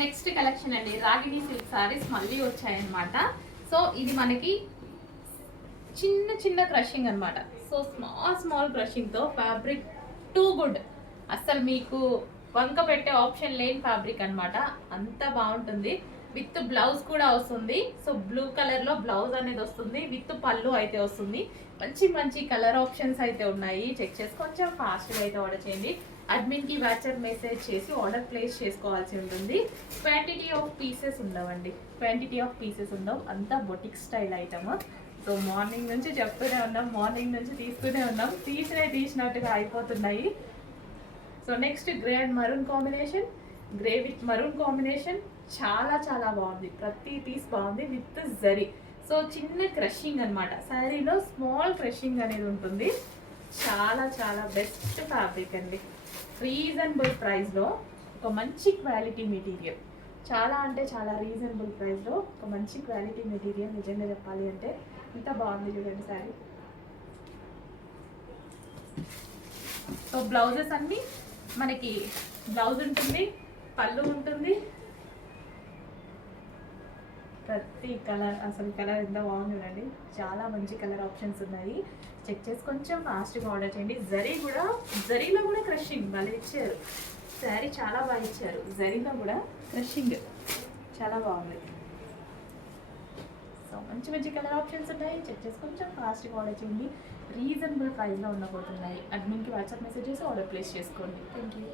Next collection అండి, Ragini silk saris మళ్ళీ వచ్చాయన్నమాట. సో ఇది మనకి చిన్న చిన్న క్రషింగ్ అనమాట. సో స్మాల్ క్రషింగ్తో ఫ్యాబ్రిక్ టూ గుడ్, అస్సలు మీకు వంక పెట్టే ఆప్షన్ లేని ఫ్యాబ్రిక్ అనమాట. అంత బాగుంటుంది. విత్ బ్లౌజ్ కూడా వస్తుంది. సో బ్లూ కలర్లో బ్లౌజ్ అనేది వస్తుంది, విత్ పళ్ళు అయితే వస్తుంది. మంచి మంచి కలర్ ఆప్షన్స్ అయితే ఉన్నాయి. చెక్ చేసి కొంచెం ఫాస్ట్గా అయితే ఆర్డర్ చేయండి. అడ్మిన్కి వాట్సాప్ మెసేజ్ చేసి ఆర్డర్ ప్లేస్ చేసుకోవాల్సి ఉంటుంది. క్వాంటిటీ ఆఫ్ పీసెస్ ఉండవండి, క్వాంటిటీ ఆఫ్ పీసెస్ ఉండవు. అంతా boutique style item. So morning నుంచి చెప్తూనే ఉన్నాం, మార్నింగ్ నుంచి తీస్తూనే ఉన్నాం, తీసినట్టుగా అయిపోతున్నాయి. So next grey and maroon combination, grey with maroon combination చాలా చాలా బాగుంది. ప్రతి పీస్ బాగుంది విత్ జరీ. సో చిన్న క్రషింగ్ అనమాట, శారీలో స్మాల్ క్రషింగ్ అనేది ఉంటుంది. చాలా చాలా బెస్ట్ ఫ్యాబ్రిక్ అండి. రీజనబుల్ ప్రైస్లో ఒక మంచి క్వాలిటీ మెటీరియల్, చాలా అంటే చాలా రీజనబుల్ ప్రైస్లో ఒక మంచి క్వాలిటీ మెటీరియల్. నిజంగా చెప్పాలి అంటే ఇంత బాగుంది చూడండి శారీ. సో బ్లౌజెస్ అన్నీ మనకి బ్లౌజ్ ఉంటుంది, పళ్ళు ఉంటుంది. ప్రతి కలర్, అసలు కలర్ ఎంత బాగుంది చూడండి. చాలా మంచి కలర్ ఆప్షన్స్ ఉన్నాయి. చెక్ చేసి కొంచెం ఫాస్ట్గా ఆర్డర్ చేయండి. జరీలో కూడా క్రషింగ్ మళ్ళీ ఇచ్చారు. శారీ చాలా బాగా ఇచ్చారు. జరీలో కూడా క్రషింగ్ చాలా బాగుంది. సో మంచి మంచి కలర్ ఆప్షన్స్ ఉన్నాయి. చెక్ చేసి కొంచెం ఫాస్ట్గా ఆర్డర్ చేయండి. రీజనబుల్ ప్రైస్లో ఉండబోతున్నాయి. అడ్మిన్కి వాట్సాప్ మెసేజ్ చేసి ఆర్డర్ ప్లేస్ చేసుకోండి. Thank you.